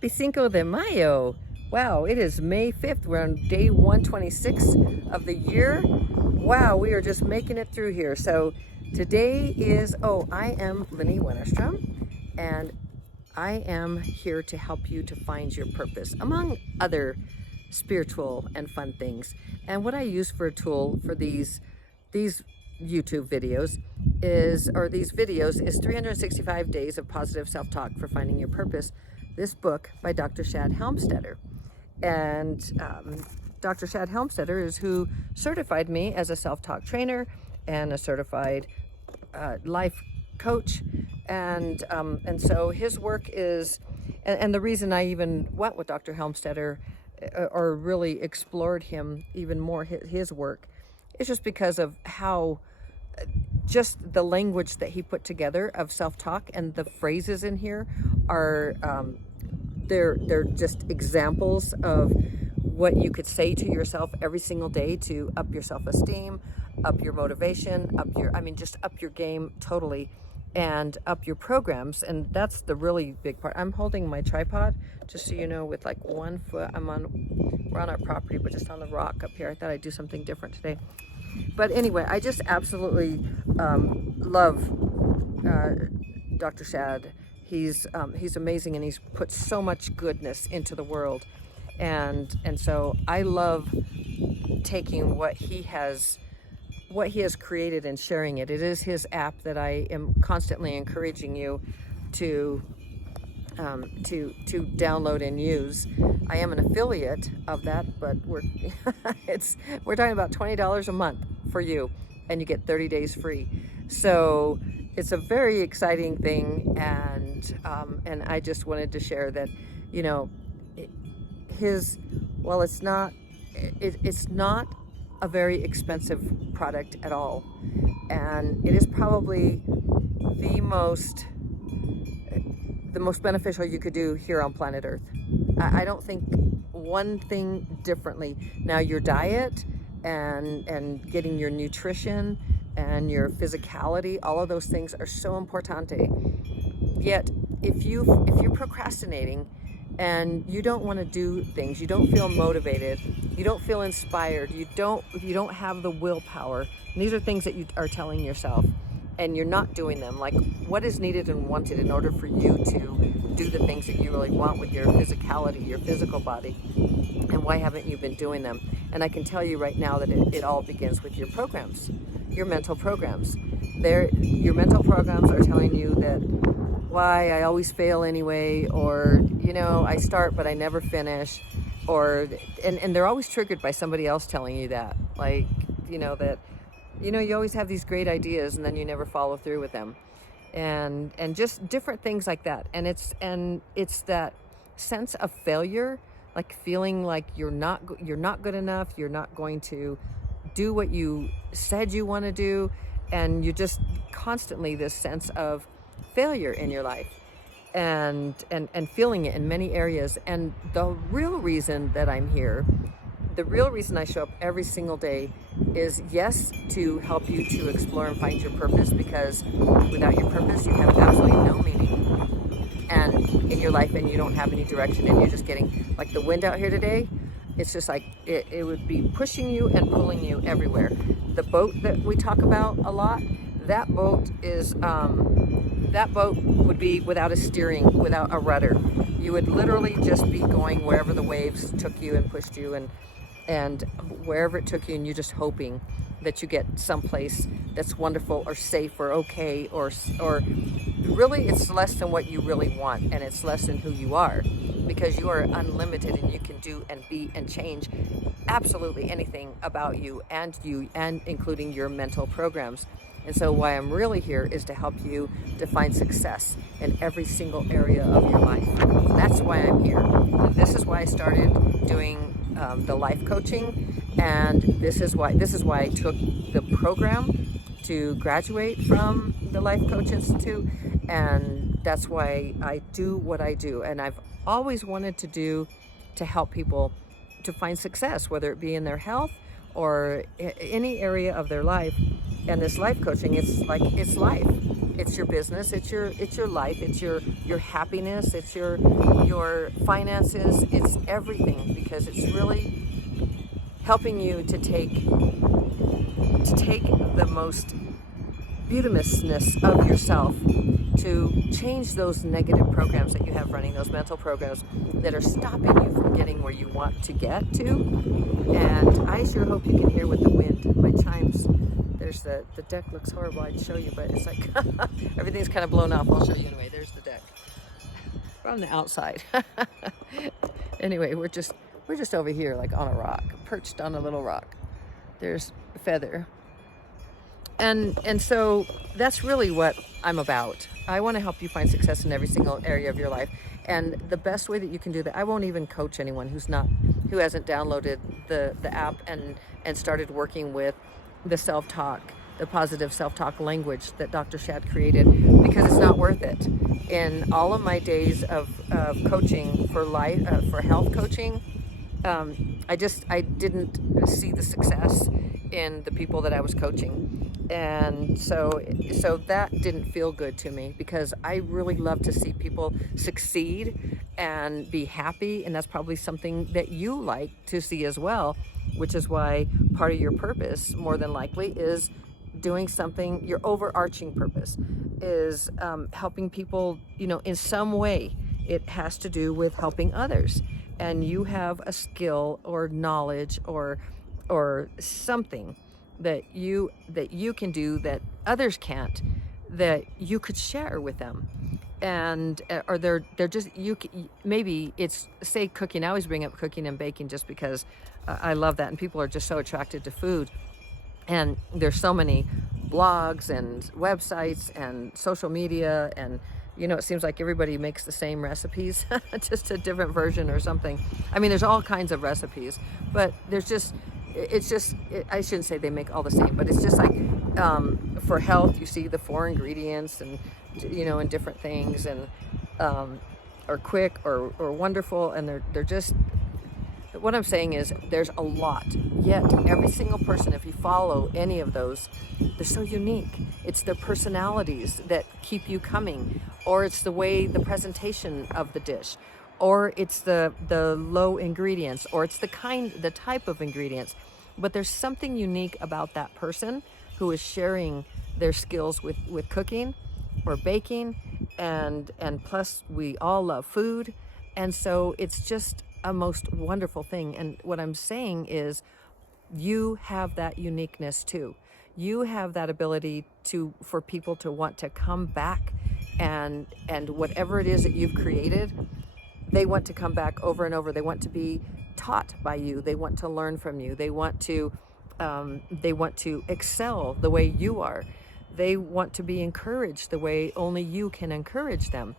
Happy Cinco de Mayo. Wow, it is May 5th. We're on day 126 of the year. Wow, we are just making it through here. So today is, I am Lenny Wennerstrom, and I am here to help you to find your purpose, among other spiritual and fun things. And what I use for a tool for these YouTube videos is 365 days of positive self-talk for finding your purpose. This book by Dr. Shad Helmstetter. And Dr. Shad Helmstetter is who certified me as a self-talk trainer and a certified life coach. And so his work is, and the reason I even went with Dr. Helmstetter or really explored him even more, his work, is just because of how just the language that he put together of self-talk, and the phrases in here are they're just examples of what you could say to yourself every single day to up your self-esteem, up your motivation, just up your game totally, and up your programs. And that's the really big part. I'm holding my tripod, just so you know, with like one foot. We're on our property, but just on the rock up here. I thought I'd do something different today. But anyway, I just absolutely love Dr. Shad. He's amazing, and he's put so much goodness into the world, and so I love taking what he has created and sharing it. It is his app that I am constantly encouraging you to download and use. I am an affiliate of that, but we're talking about $20 a month for you, and you get 30 days free. So it's a very exciting thing, and I just wanted to share that, you know, it's not a very expensive product at all, and it is probably the most beneficial you could do here on planet Earth. I don't think one thing differently. Now, your diet and getting your nutrition and your physicality, all of those things are so importante. Yet, if you're procrastinating and you don't want to do things, you don't feel motivated, you don't feel inspired, you don't have the willpower, and these are things that you are telling yourself, and you're not doing them. Like, what is needed and wanted in order for you to do the things that you really want with your physicality, your physical body, and why haven't you been doing them? And I can tell you right now that it all begins with your programs, your mental programs. Your mental programs are telling you that why I always fail anyway, or, you know, I start but I never finish, and they're always triggered by somebody else telling you that, like, you always have these great ideas and then you never follow through with them, and just different things like that. And it's that sense of failure, like feeling like you're not good enough, you're not going to do what you said you want to do, and you just constantly this sense of failure in your life, and feeling it in many areas. And the real reason that I'm here, the real reason I show up every single day is, yes, to help you to explore and find your purpose, because without your purpose, you have absolutely no meaning and in your life, and you don't have any direction, and you're just getting, like the wind out here today, it's just like it would be pushing you and pulling you everywhere. The boat that we talk about a lot, that boat would be without a steering, without a rudder. You would literally just be going wherever the waves took you and pushed you, and wherever it took you, and you're just hoping that you get someplace that's wonderful or safe or okay, or really it's less than what you really want, and it's less than who you are, because you are unlimited, and you can do and be and change absolutely anything about you, and including your mental programs. And so why I'm really here is to help you to find success in every single area of your life. That's why I'm here. This is why I started doing the life coaching, and this is why I took the program to graduate from the Life Coach Institute, and that's why I do what I do. And I've always wanted to help people to find success, whether it be in their health or any area of their life. And this life coaching, it's life. It's your business, it's your life, it's your happiness, it's your finances, it's everything, because it's really helping you to take the most beauteousness of yourself, to change those negative programs that you have running, those mental programs that are stopping you from getting where you want to get to. And I sure hope you can hear with the wind. My chimes, there's the deck looks horrible, I'd show you, but it's like everything's kind of blown off. I'll show you anyway. There's the deck. We're on the outside. Anyway, we're just over here, like on a rock, perched on a little rock. There's Feather. And so that's really what I'm about. I want to help you find success in every single area of your life. And the best way that you can do that, I won't even coach anyone who hasn't downloaded the app and started working with the self-talk, the positive self-talk language that Dr. Shad created, because it's not worth it. In all of my days of coaching for life, for health coaching, I didn't see the success in the people that I was coaching. And so that didn't feel good to me, because I really love to see people succeed and be happy. And that's probably something that you like to see as well, which is why part of your purpose, more than likely, is doing something. Your overarching purpose is helping people, in some way. It has to do with helping others. And you have a skill or knowledge or something that you can do that others can't, that you could share with them. And or they're just, maybe it's, say, cooking. I always bring up cooking and baking just because I love that, and people are just so attracted to food. And there's so many blogs and websites and social media, and it seems like everybody makes the same recipes, just a different version or something. I mean, there's all kinds of recipes, but I shouldn't say they make all the same, but it's just like, for health, you see the 4 ingredients and, and different things, and, are quick or wonderful. And they're just, what I'm saying is there's a lot, yet every single person, if you follow any of those, they're so unique. It's their personalities that keep you coming, or it's the way, the presentation of the dish, or it's the low ingredients, or it's the type of ingredients. But there's something unique about that person who is sharing their skills with cooking or baking, and plus we all love food. And so it's just a most wonderful thing. And what I'm saying is, you have that uniqueness too. You have that ability for people to want to come back, and whatever it is that you've created, they want to come back over and over. They want to be taught by you. They want to learn from you. They want to excel the way you are. They want to be encouraged the way only you can encourage them.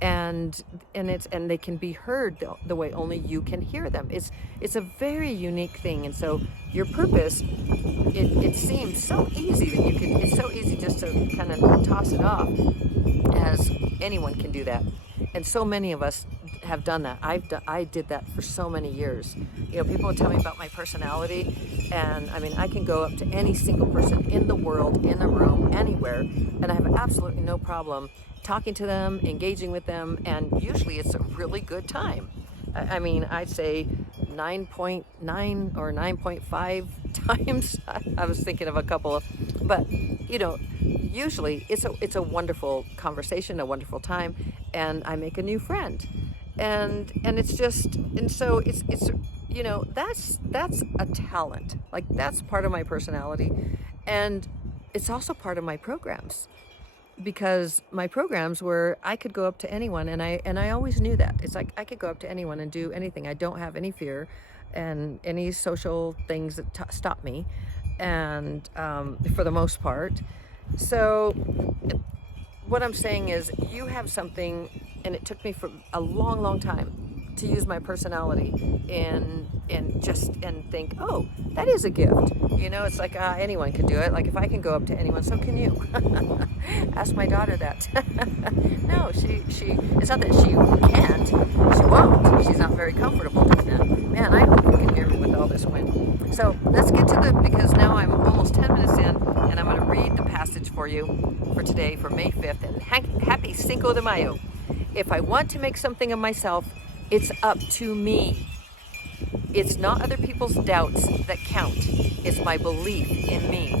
And they can be heard the way only you can hear them. It's a very unique thing. And so your purpose, it seems so easy that it's so easy just to kind of toss it off, as anyone can do that. And so many of us have done that. I did that for so many years. People would tell me about my personality, and I mean, I can go up to any single person in the world, in a room, anywhere, and I have absolutely no problem talking to them, engaging with them, and usually it's a really good time. I mean, I'd say 9.9 or 9.5 times. I was thinking of a couple, but usually it's a wonderful conversation, a wonderful time, and I make a new friend, and it's just, and so it's that's a talent. Like, that's part of my personality, and it's also part of my programs. Because my programs were, I could go up to anyone, and I always knew that. It's like I could go up to anyone and do anything. I don't have any fear and any social things that stop me, and for the most part. So what I'm saying is, you have something, and it took me for a long, long time to use my personality and think, oh, that is a gift. It's like anyone can do it. Like, if I can go up to anyone, so can you. Ask my daughter that. No, she it's not that she can't, she won't. She's not very comfortable doing that. Man, I hope you can hear me with all this wind. So let's get to because now I'm almost 10 minutes in, and I'm going to read the passage for you for today, for May Cinco de Mayo. If I want to make something of myself, it's up to me. It's not other people's doubts that count. It's my belief in me.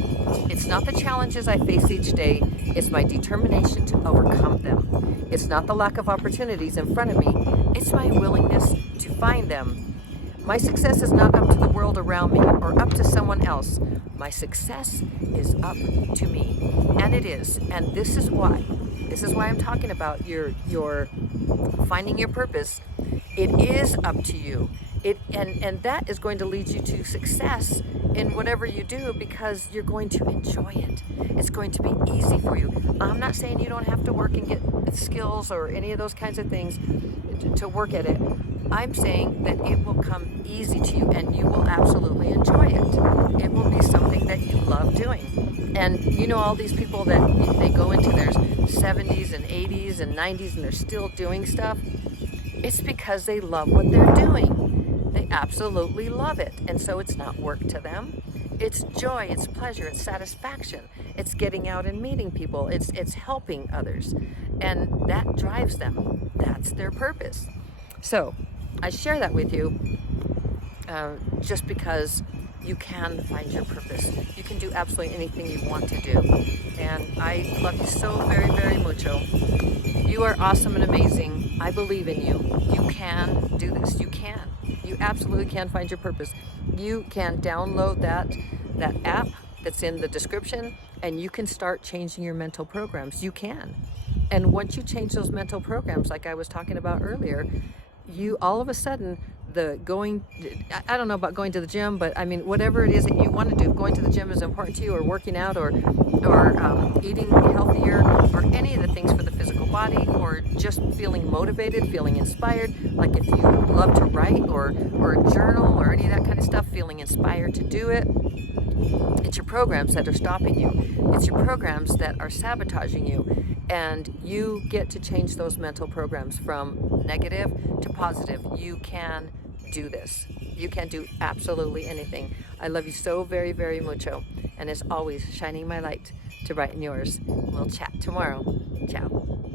It's not the challenges I face each day. It's my determination to overcome them. It's not the lack of opportunities in front of me. It's my willingness to find them. My success is not up to the world around me or up to someone else. My success is up to me. And it is. And this is why. This is why I'm talking about your finding your purpose. It is up to you. And that is going to lead you to success in whatever you do, because you're going to enjoy it. It's going to be easy for you. I'm not saying you don't have to work and get skills or any of those kinds of things to work at it. I'm saying that it will come easy to you and you will absolutely enjoy it. It will be something that you love doing. And you know, all these people that they go into their 70s and 80s and 90s and they're still doing stuff, it's because they love what they're doing. They absolutely love it. And so it's not work to them. It's joy, it's pleasure, it's satisfaction. It's getting out and meeting people. It's helping others. And that drives them. That's their purpose. So I share that with you just because you can find your purpose. You can do absolutely anything you want to do. And I love you so very, very mucho. You are awesome and amazing. I believe in you. You can do this. You can. You absolutely can find your purpose. You can download that app that's in the description, and you can start changing your mental programs. You can. And once you change those mental programs, like I was talking about earlier, you all of a sudden, I don't know about going to the gym, but I mean, whatever it is that you want to do, going to the gym is important to you, or working out, or eating healthier, or any of the things for the physical body, or just feeling motivated, feeling inspired. Like if you love to write or journal or any of that kind of stuff, feeling inspired to do it. It's your programs that are stopping you. It's your programs that are sabotaging you. And you get to change those mental programs from negative to positive. You can do this. You can do absolutely anything. I love you so very, very mucho. And as always, shining my light to brighten yours. We'll chat tomorrow. Ciao.